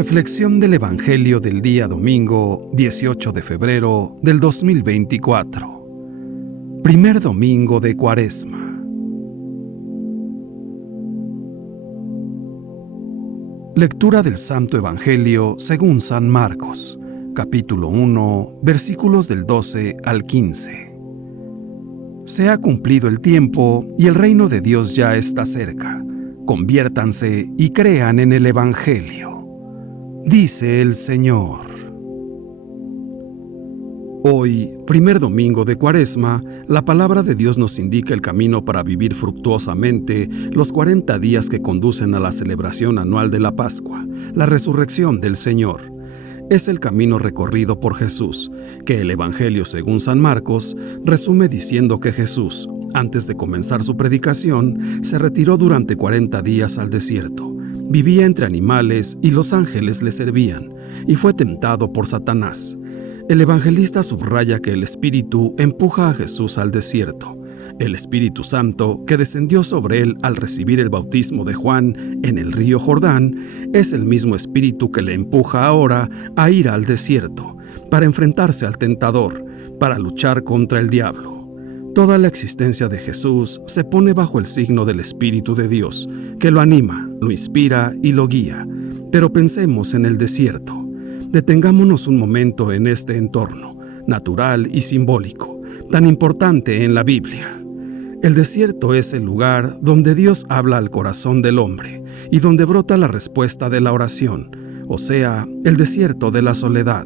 Reflexión del Evangelio del día domingo 18 de febrero del 2024. Primer domingo de Cuaresma. Lectura del Santo Evangelio según San Marcos, capítulo 1, versículos del 12 al 15. Se ha cumplido el tiempo y el reino de Dios ya está cerca. Conviértanse y crean en el Evangelio. Dice el Señor. Hoy, primer domingo de Cuaresma, la palabra de Dios nos indica el camino para vivir fructuosamente los 40 días que conducen a la celebración anual de la Pascua, la resurrección del Señor. Es el camino recorrido por Jesús, que el Evangelio según San Marcos resume diciendo que Jesús, antes de comenzar su predicación, se retiró durante 40 días al desierto. Vivía entre animales y los ángeles le servían, y fue tentado por Satanás. El evangelista subraya que el Espíritu empuja a Jesús al desierto. El Espíritu Santo, que descendió sobre él al recibir el bautismo de Juan en el río Jordán, es el mismo Espíritu que le empuja ahora a ir al desierto, para enfrentarse al tentador, para luchar contra el diablo. Toda la existencia de Jesús se pone bajo el signo del Espíritu de Dios, que lo anima, lo inspira y lo guía. Pero pensemos en el desierto. Detengámonos un momento en este entorno, natural y simbólico, tan importante en la Biblia. El desierto es el lugar donde Dios habla al corazón del hombre y donde brota la respuesta de la oración, o sea, el desierto de la soledad.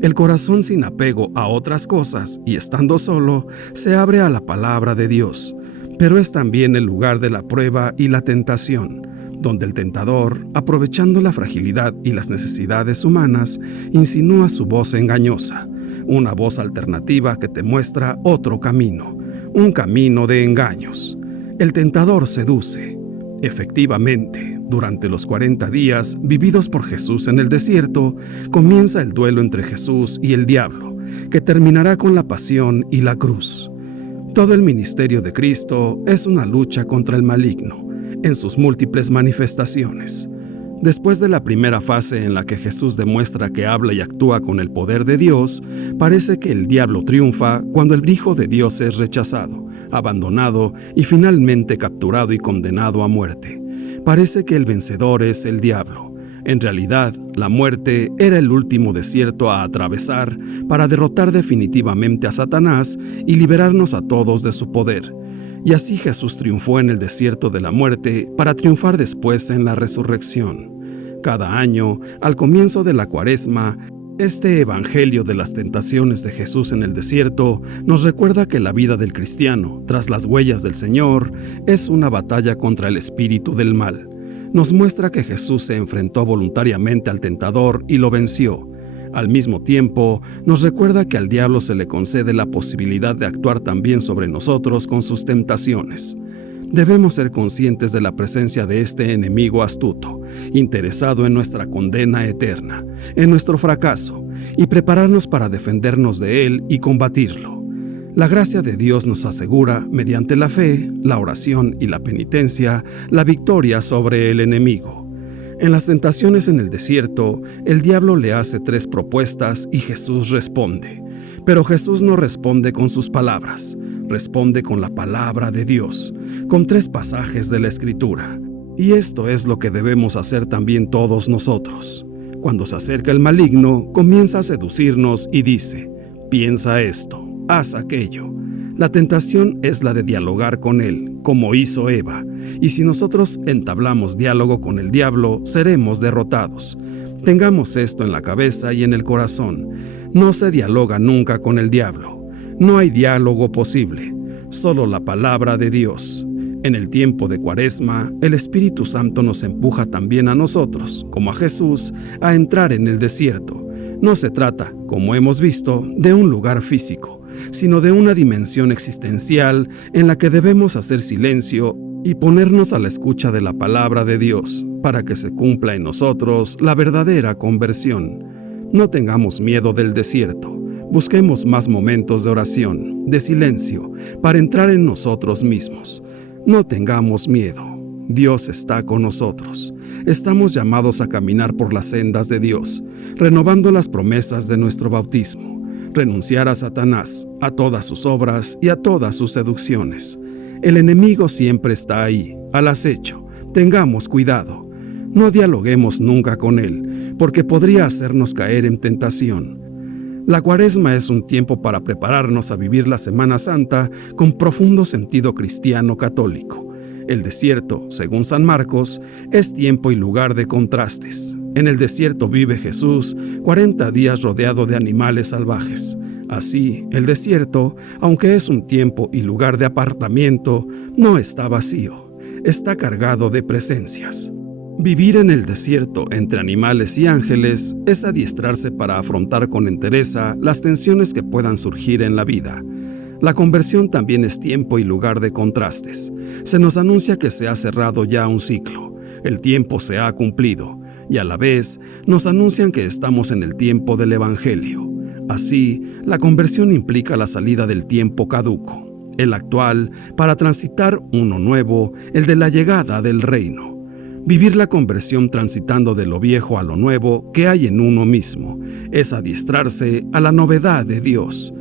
El corazón sin apego a otras cosas y estando solo, se abre a la palabra de Dios. Pero es también el lugar de la prueba y la tentación, donde el tentador, aprovechando la fragilidad y las necesidades humanas, insinúa su voz engañosa, una voz alternativa que te muestra otro camino, un camino de engaños. El tentador seduce. Efectivamente, durante los 40 días vividos por Jesús en el desierto, comienza el duelo entre Jesús y el diablo, que terminará con la pasión y la cruz. Todo el ministerio de Cristo es una lucha contra el maligno, en sus múltiples manifestaciones. Después de la primera fase en la que Jesús demuestra que habla y actúa con el poder de Dios, parece que el diablo triunfa cuando el Hijo de Dios es rechazado, abandonado y finalmente capturado y condenado a muerte. Parece que el vencedor es el diablo. En realidad, la muerte era el último desierto a atravesar para derrotar definitivamente a Satanás y liberarnos a todos de su poder. Y así Jesús triunfó en el desierto de la muerte para triunfar después en la resurrección. Cada año, al comienzo de la Cuaresma, este Evangelio de las tentaciones de Jesús en el desierto nos recuerda que la vida del cristiano, tras las huellas del Señor, es una batalla contra el espíritu del mal. Nos muestra que Jesús se enfrentó voluntariamente al tentador y lo venció. Al mismo tiempo, nos recuerda que al diablo se le concede la posibilidad de actuar también sobre nosotros con sus tentaciones. Debemos ser conscientes de la presencia de este enemigo astuto, interesado en nuestra condena eterna, en nuestro fracaso, y prepararnos para defendernos de él y combatirlo. La gracia de Dios nos asegura, mediante la fe, la oración y la penitencia, la victoria sobre el enemigo. En las tentaciones en el desierto, el diablo le hace 3 propuestas y Jesús responde. Pero Jesús no responde con sus palabras, responde con la palabra de Dios, con 3 pasajes de la Escritura. Y esto es lo que debemos hacer también todos nosotros. Cuando se acerca el maligno, comienza a seducirnos y dice: piensa esto, haz aquello. La tentación es la de dialogar con él, como hizo Eva, y si nosotros entablamos diálogo con el diablo, seremos derrotados. Tengamos esto en la cabeza y en el corazón. No se dialoga nunca con el diablo. No hay diálogo posible, solo la palabra de Dios. En el tiempo de Cuaresma, el Espíritu Santo nos empuja también a nosotros, como a Jesús, a entrar en el desierto. No se trata, como hemos visto, de un lugar físico, sino de una dimensión existencial en la que debemos hacer silencio y ponernos a la escucha de la palabra de Dios, para que se cumpla en nosotros la verdadera conversión. No tengamos miedo del desierto. Busquemos más momentos de oración, de silencio, para entrar en nosotros mismos. No tengamos miedo. Dios está con nosotros. Estamos llamados a caminar por las sendas de Dios, renovando las promesas de nuestro bautismo, renunciar a Satanás, a todas sus obras y a todas sus seducciones. El enemigo siempre está ahí, al acecho. Tengamos cuidado. No dialoguemos nunca con él, porque podría hacernos caer en tentación. La Cuaresma es un tiempo para prepararnos a vivir la Semana Santa con profundo sentido cristiano católico. El desierto, según San Marcos, es tiempo y lugar de contrastes. En el desierto vive Jesús 40 días rodeado de animales salvajes. Así, el desierto, aunque es un tiempo y lugar de apartamiento, no está vacío, está cargado de presencias. Vivir en el desierto entre animales y ángeles es adiestrarse para afrontar con entereza las tensiones que puedan surgir en la vida. La conversión también es tiempo y lugar de contrastes. Se nos anuncia que se ha cerrado ya un ciclo, el tiempo se ha cumplido, y a la vez nos anuncian que estamos en el tiempo del Evangelio. Así, la conversión implica la salida del tiempo caduco, el actual, para transitar uno nuevo, el de la llegada del reino. Vivir la conversión transitando de lo viejo a lo nuevo que hay en uno mismo es adiestrarse a la novedad de Dios.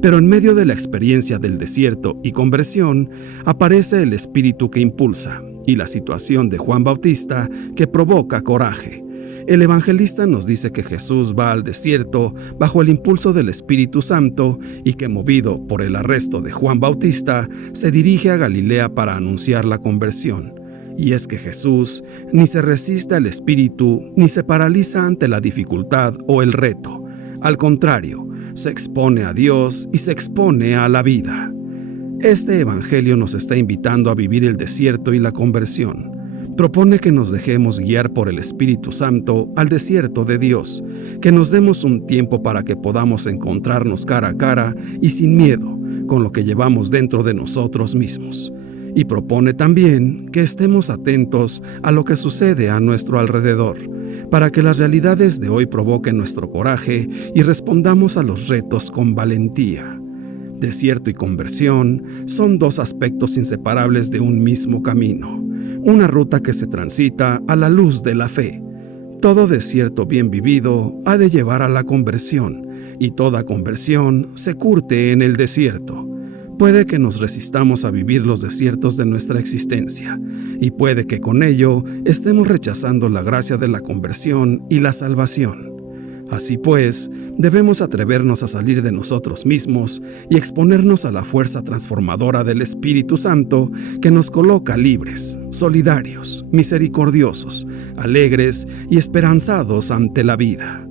Pero en medio de la experiencia del desierto y conversión aparece el espíritu que impulsa y la situación de Juan Bautista que provoca coraje. El evangelista nos dice que Jesús va al desierto bajo el impulso del Espíritu Santo y que, movido por el arresto de Juan Bautista, se dirige a Galilea para anunciar la conversión. Y es que Jesús ni se resiste al Espíritu ni se paraliza ante la dificultad o el reto. Al contrario, se expone a Dios y se expone a la vida. Este evangelio nos está invitando a vivir el desierto y la conversión. Propone que nos dejemos guiar por el Espíritu Santo al desierto de Dios, que nos demos un tiempo para que podamos encontrarnos cara a cara y sin miedo con lo que llevamos dentro de nosotros mismos. Y propone también que estemos atentos a lo que sucede a nuestro alrededor, para que las realidades de hoy provoquen nuestro coraje y respondamos a los retos con valentía. Desierto y conversión son dos aspectos inseparables de un mismo camino, una ruta que se transita a la luz de la fe. Todo desierto bien vivido ha de llevar a la conversión, y toda conversión se curte en el desierto. Puede que nos resistamos a vivir los desiertos de nuestra existencia, y puede que con ello estemos rechazando la gracia de la conversión y la salvación. Así pues, debemos atrevernos a salir de nosotros mismos y exponernos a la fuerza transformadora del Espíritu Santo que nos coloca libres, solidarios, misericordiosos, alegres y esperanzados ante la vida.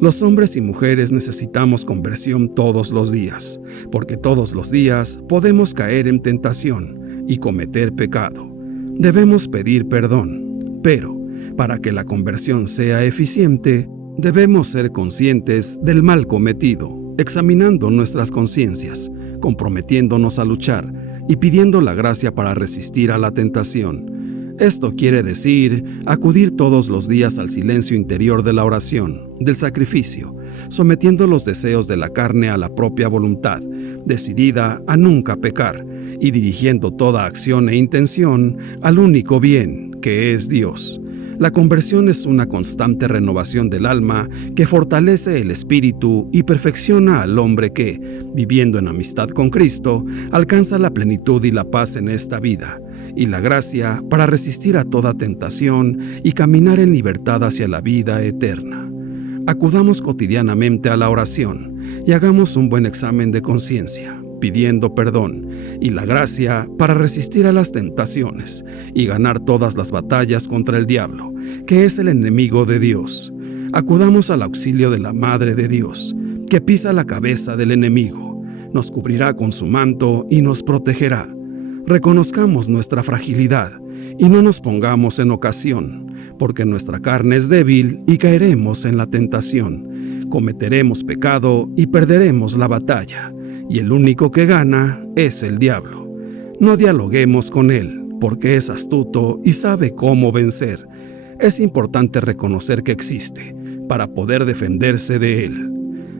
Los hombres y mujeres necesitamos conversión todos los días, porque todos los días podemos caer en tentación y cometer pecado. Debemos pedir perdón, pero para que la conversión sea eficiente, debemos ser conscientes del mal cometido, examinando nuestras conciencias, comprometiéndonos a luchar y pidiendo la gracia para resistir a la tentación. Esto quiere decir acudir todos los días al silencio interior de la oración, del sacrificio, sometiendo los deseos de la carne a la propia voluntad, decidida a nunca pecar, y dirigiendo toda acción e intención al único bien, que es Dios. La conversión es una constante renovación del alma que fortalece el espíritu y perfecciona al hombre que, viviendo en amistad con Cristo, alcanza la plenitud y la paz en esta vida, y la gracia para resistir a toda tentación y caminar en libertad hacia la vida eterna. Acudamos cotidianamente a la oración y hagamos un buen examen de conciencia, pidiendo perdón y la gracia para resistir a las tentaciones y ganar todas las batallas contra el diablo, que es el enemigo de Dios. Acudamos al auxilio de la Madre de Dios, que pisa la cabeza del enemigo, nos cubrirá con su manto y nos protegerá. Reconozcamos nuestra fragilidad y no nos pongamos en ocasión, porque nuestra carne es débil y caeremos en la tentación. Cometeremos pecado y perderemos la batalla, y el único que gana es el diablo. No dialoguemos con él, porque es astuto y sabe cómo vencer. Es importante reconocer que existe, para poder defenderse de él.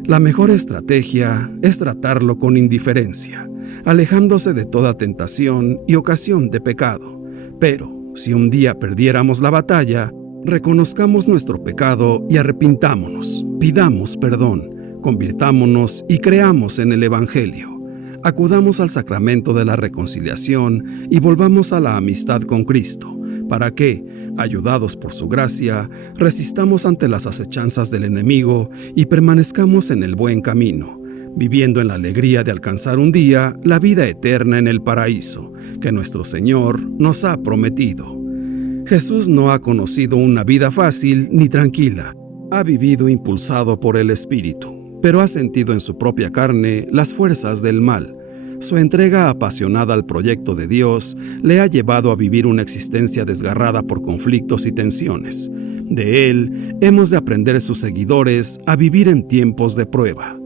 La mejor estrategia es tratarlo con indiferencia, alejándose de toda tentación y ocasión de pecado, pero si un día perdiéramos la batalla, reconozcamos nuestro pecado y arrepintámonos, pidamos perdón, convirtámonos y creamos en el Evangelio. Acudamos al sacramento de la reconciliación y volvamos a la amistad con Cristo, para que, ayudados por su gracia, resistamos ante las acechanzas del enemigo y permanezcamos en el buen camino, viviendo en la alegría de alcanzar un día la vida eterna en el paraíso, que nuestro Señor nos ha prometido. Jesús no ha conocido una vida fácil ni tranquila. Ha vivido impulsado por el Espíritu, pero ha sentido en su propia carne las fuerzas del mal. Su entrega apasionada al proyecto de Dios le ha llevado a vivir una existencia desgarrada por conflictos y tensiones. De él hemos de aprender sus seguidores a vivir en tiempos de prueba.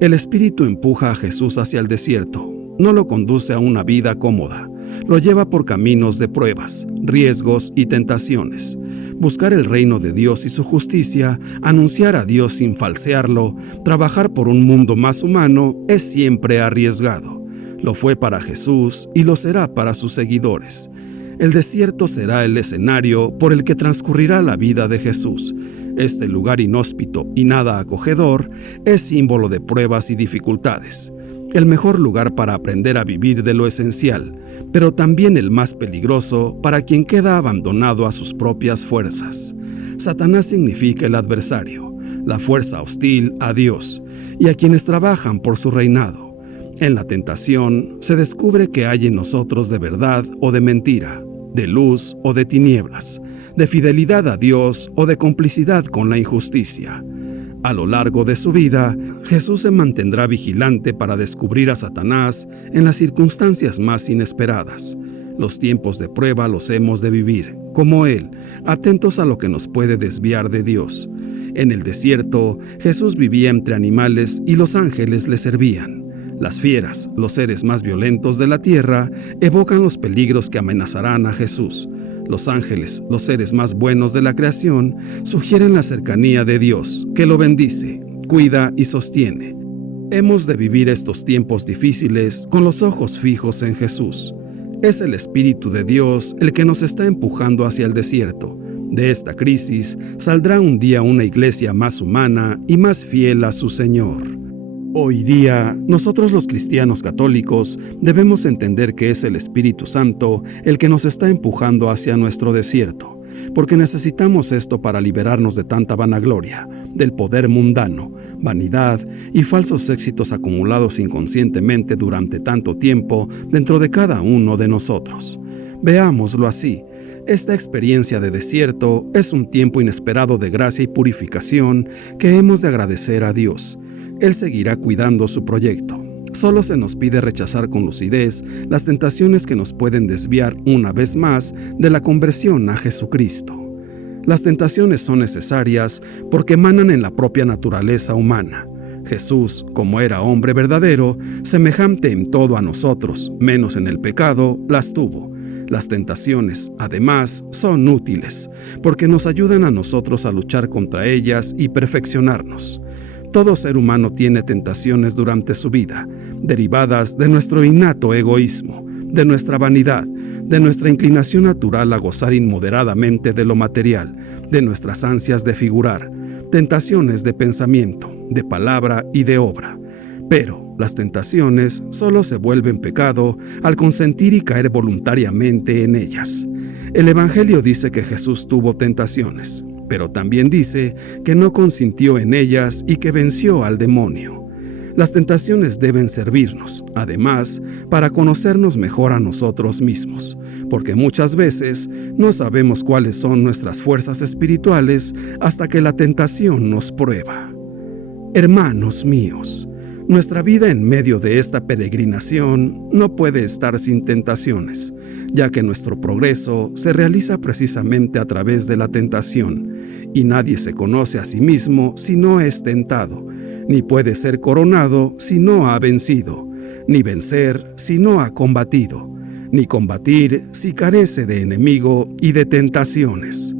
El Espíritu empuja a Jesús hacia el desierto, no lo conduce a una vida cómoda, lo lleva por caminos de pruebas, riesgos y tentaciones. Buscar el reino de Dios y su justicia, anunciar a Dios sin falsearlo, trabajar por un mundo más humano es siempre arriesgado. Lo fue para Jesús y lo será para sus seguidores. El desierto será el escenario por el que transcurrirá la vida de Jesús. Este lugar inhóspito y nada acogedor es símbolo de pruebas y dificultades. El mejor lugar para aprender a vivir de lo esencial, pero también el más peligroso para quien queda abandonado a sus propias fuerzas. Satanás significa el adversario, la fuerza hostil a Dios y a quienes trabajan por su reinado. En la tentación se descubre qué hay en nosotros de verdad o de mentira, de luz o de tinieblas, de fidelidad a Dios o de complicidad con la injusticia. A lo largo de su vida, Jesús se mantendrá vigilante para descubrir a Satanás en las circunstancias más inesperadas. Los tiempos de prueba los hemos de vivir, como Él, atentos a lo que nos puede desviar de Dios. En el desierto, Jesús vivía entre animales y los ángeles le servían. Las fieras, los seres más violentos de la tierra, evocan los peligros que amenazarán a Jesús. Los ángeles, los seres más buenos de la creación, sugieren la cercanía de Dios, que lo bendice, cuida y sostiene. Hemos de vivir estos tiempos difíciles con los ojos fijos en Jesús. Es el Espíritu de Dios el que nos está empujando hacia el desierto. De esta crisis saldrá un día una iglesia más humana y más fiel a su Señor. Hoy día, nosotros los cristianos católicos debemos entender que es el Espíritu Santo el que nos está empujando hacia nuestro desierto, porque necesitamos esto para liberarnos de tanta vanagloria, del poder mundano, vanidad y falsos éxitos acumulados inconscientemente durante tanto tiempo dentro de cada uno de nosotros. Veámoslo así. Esta experiencia de desierto es un tiempo inesperado de gracia y purificación que hemos de agradecer a Dios. Él seguirá cuidando su proyecto. Solo se nos pide rechazar con lucidez las tentaciones que nos pueden desviar una vez más de la conversión a Jesucristo. Las tentaciones son necesarias porque emanan en la propia naturaleza humana. Jesús, como era hombre verdadero, semejante en todo a nosotros, menos en el pecado, las tuvo. Las tentaciones, además, son útiles, porque nos ayudan a nosotros a luchar contra ellas y perfeccionarnos. Todo ser humano tiene tentaciones durante su vida, derivadas de nuestro innato egoísmo, de nuestra vanidad, de nuestra inclinación natural a gozar inmoderadamente de lo material, de nuestras ansias de figurar, tentaciones de pensamiento, de palabra y de obra. Pero las tentaciones solo se vuelven pecado al consentir y caer voluntariamente en ellas. El Evangelio dice que Jesús tuvo tentaciones, pero también dice que no consintió en ellas y que venció al demonio. Las tentaciones deben servirnos, además, para conocernos mejor a nosotros mismos, porque muchas veces no sabemos cuáles son nuestras fuerzas espirituales hasta que la tentación nos prueba. Hermanos míos, nuestra vida en medio de esta peregrinación no puede estar sin tentaciones, ya que nuestro progreso se realiza precisamente a través de la tentación, y nadie se conoce a sí mismo si no es tentado, ni puede ser coronado si no ha vencido, ni vencer si no ha combatido, ni combatir si carece de enemigo y de tentaciones.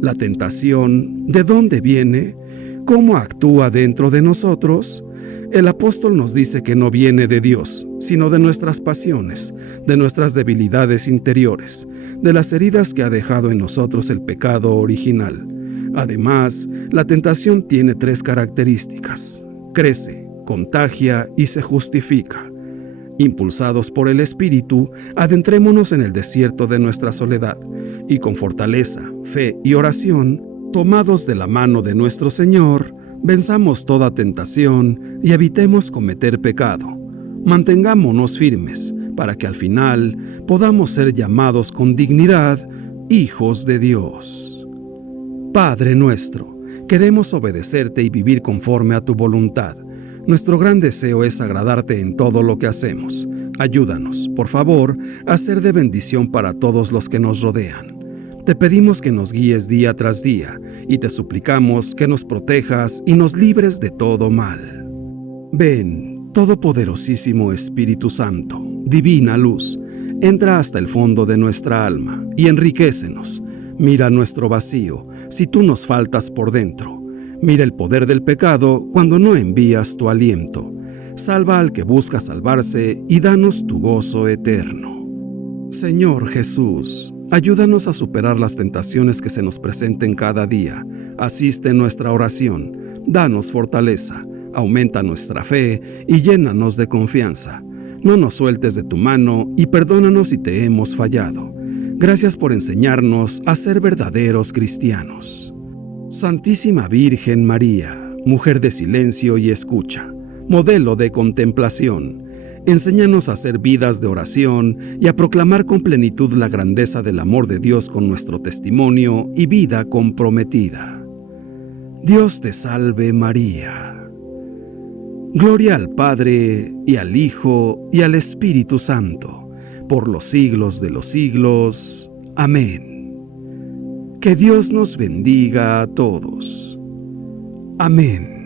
La tentación, ¿de dónde viene? ¿Cómo actúa dentro de nosotros? El apóstol nos dice que no viene de Dios, sino de nuestras pasiones, de nuestras debilidades interiores, de las heridas que ha dejado en nosotros el pecado original. Además, la tentación tiene 3 características: crece, contagia y se justifica. Impulsados por el Espíritu, adentrémonos en el desierto de nuestra soledad y con fortaleza, fe y oración, tomados de la mano de nuestro Señor, venzamos toda tentación y evitemos cometer pecado. Mantengámonos firmes para que al final podamos ser llamados con dignidad hijos de Dios. Padre nuestro, queremos obedecerte y vivir conforme a tu voluntad. Nuestro gran deseo es agradarte en todo lo que hacemos. Ayúdanos, por favor, a ser de bendición para todos los que nos rodean. Te pedimos que nos guíes día tras día y te suplicamos que nos protejas y nos libres de todo mal. Ven, Todopoderosísimo Espíritu Santo, divina luz, entra hasta el fondo de nuestra alma y enriquécenos. Mira nuestro vacío si tú nos faltas por dentro. Mira el poder del pecado cuando no envías tu aliento. Salva al que busca salvarse y danos tu gozo eterno. Señor Jesús, ayúdanos a superar las tentaciones que se nos presenten cada día. Asiste en nuestra oración, danos fortaleza, aumenta nuestra fe y llénanos de confianza. No nos sueltes de tu mano y perdónanos si te hemos fallado. Gracias por enseñarnos a ser verdaderos cristianos. Santísima Virgen María, mujer de silencio y escucha, modelo de contemplación, enséñanos a hacer vidas de oración y a proclamar con plenitud la grandeza del amor de Dios con nuestro testimonio y vida comprometida. Dios te salve María. Gloria al Padre, y al Hijo, y al Espíritu Santo, por los siglos de los siglos. Amén. Que Dios nos bendiga a todos. Amén.